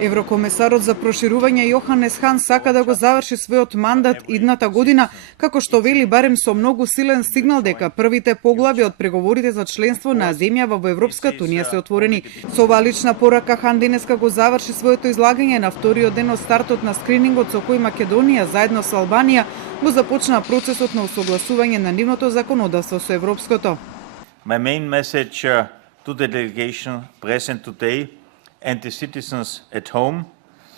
Еврокомесарот за проширување Јоханес Хан сака да го заврши својот мандат идната година, како што вели барем со многу силен сигнал дека првите поглави од преговорите за членство на земјава во Европската унија се отворени. Со оваа лична порака Хан денеска го заврши своето излагање на вториот ден од стартот на скринингот со кој Македонија заедно со Албанија го започна процесот на усогласување на нивното законодавство со европското. My main message to the delegation present today and the citizens at home: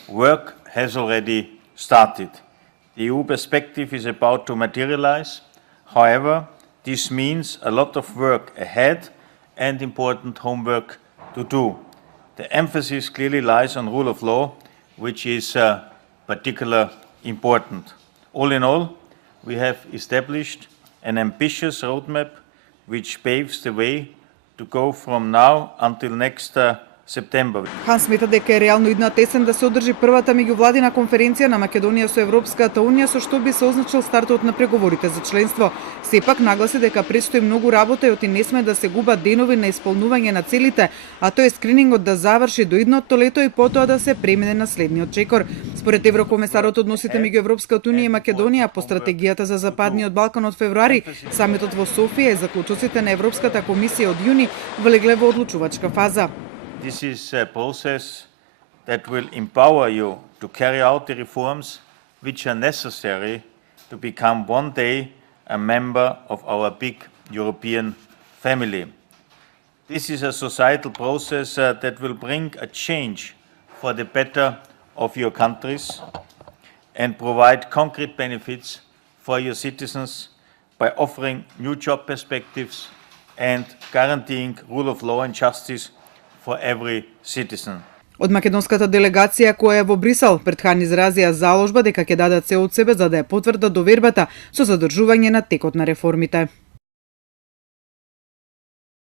work has already started. The EU perspective is about to materialize. However, this means a lot of work ahead and important homework to do. The emphasis clearly lies on rule of law, which is particularly important. All in all, we have established an ambitious roadmap which paves the way to go from now until next September. Хан смета дека е реално идната есен да се одржи првата меѓувладина конференција на Македонија со Европската унија, со што би се означил стартот на преговорите за членство. Сепак нагласи дека предстои многу работа и оти не сме да се губат денови на исполнување на целите, а тоа е скринингот да заврши до идното лето и потоа да се премине на следниот чекор. Според еврокомесарот, односите меѓу Европската унија и Македонија по стратегијата за Западниот Балкан од февруари, самитот во Софија и заклучоците на Европската комисија од јуни влегле во одлучувачка фаза. This is a process that will empower you to carry out the reforms which are necessary to become one day a member of our big European family. This is a societal process that will bring a change for the better of your countries and provide concrete benefits for your citizens by offering new job perspectives and guaranteeing rule of law and justice for every citizen. Од македонската делегација која е во Брисел, пред Хан изразија заложба дека ќе дадат се од себе за да ја потврдат довербата со задржување на текот на реформите.